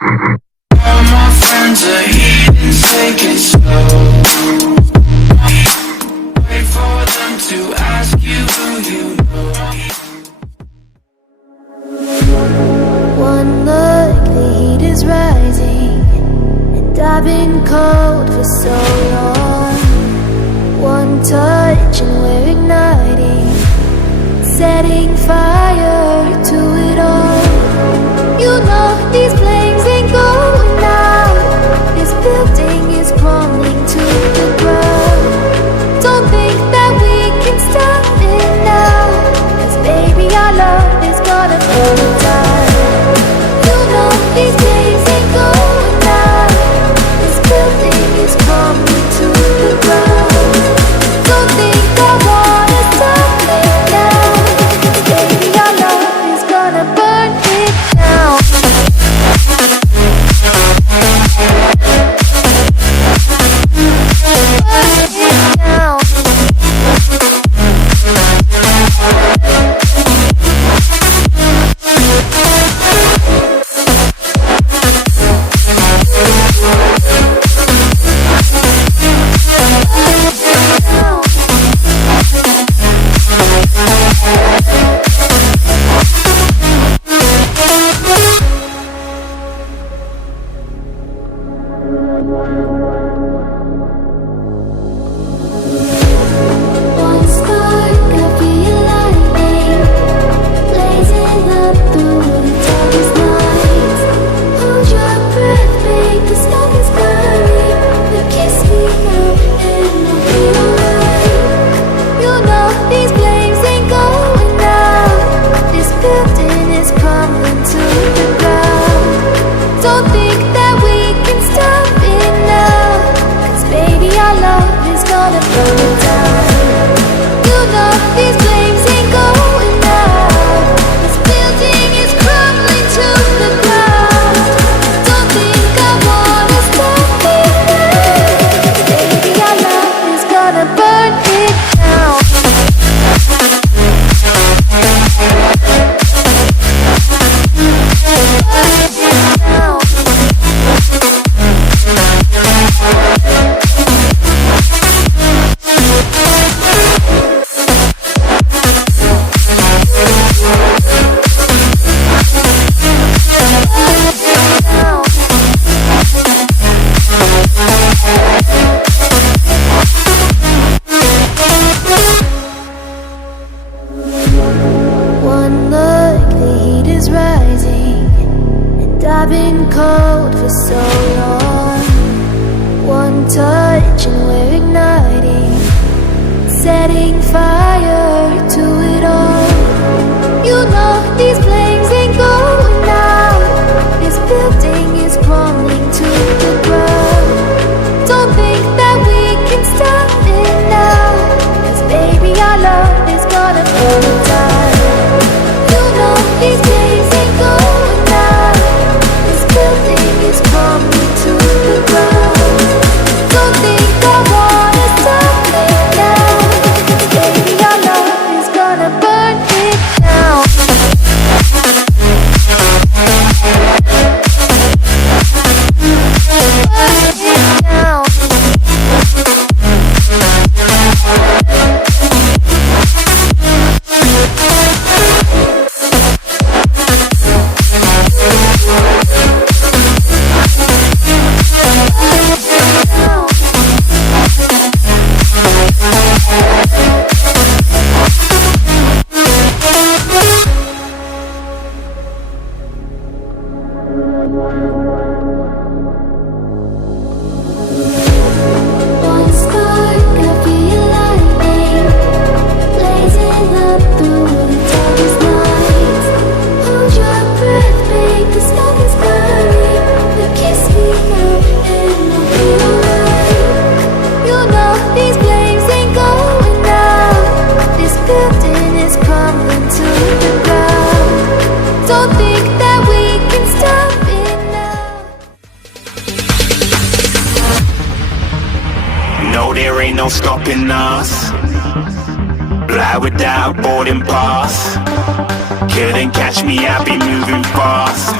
All my friends are heathens, take it slow. Wait for them to ask you who you know. One look, the heat is rising, and I've been cold for so long. One touch and we're igniting, setting fire to it all. You know these flames ain't going out. This building is crumbling to the ground. Don't think that we can stop it now, 'cause baby our love is gonna burn down. You know these flames ain't going out. This building is crumbling to the ground. Don't think I wanna stop it now, 'cause baby our love is gonna burn it down. One spark, I feel lightning blazing up through the darkest nights. Hold your breath, make the smoke is burning. Now kiss me now and I'll be alright. You know these flames ain't going out. This building is crumbling to the ground. Don't think that we can stop it now, 'cause baby our love is gonna burn down. You know these flames ain't going out. This building is crumbling to the ground. Don't think I wanna stop it now, 'cause baby our love is gonna burn it down. One look, the heat is rising, and I've been cold for so long. One touch and we're igniting, setting fire to it all. You know these flames ain't going out. This building is crumbling to the ground. Don't think that we can stop it now, 'cause baby our love is gonna burn down. You know these flames ain't going out. This building is crumbling to the ground. Don't think I wanna stop it now, 'cause baby our love is gonna burn it down. One spark, I feel lightning blazing up through the darkest nights. Hold your breath, make the smoke is burning. Now kiss me now and I'll be alright. You know these flames ain't going out. This building is crumbling to the ground. Don't think that we can stop it now. No, there ain't no stopping us. Fly without boarding pass. Couldn't catch me, I be moving fast.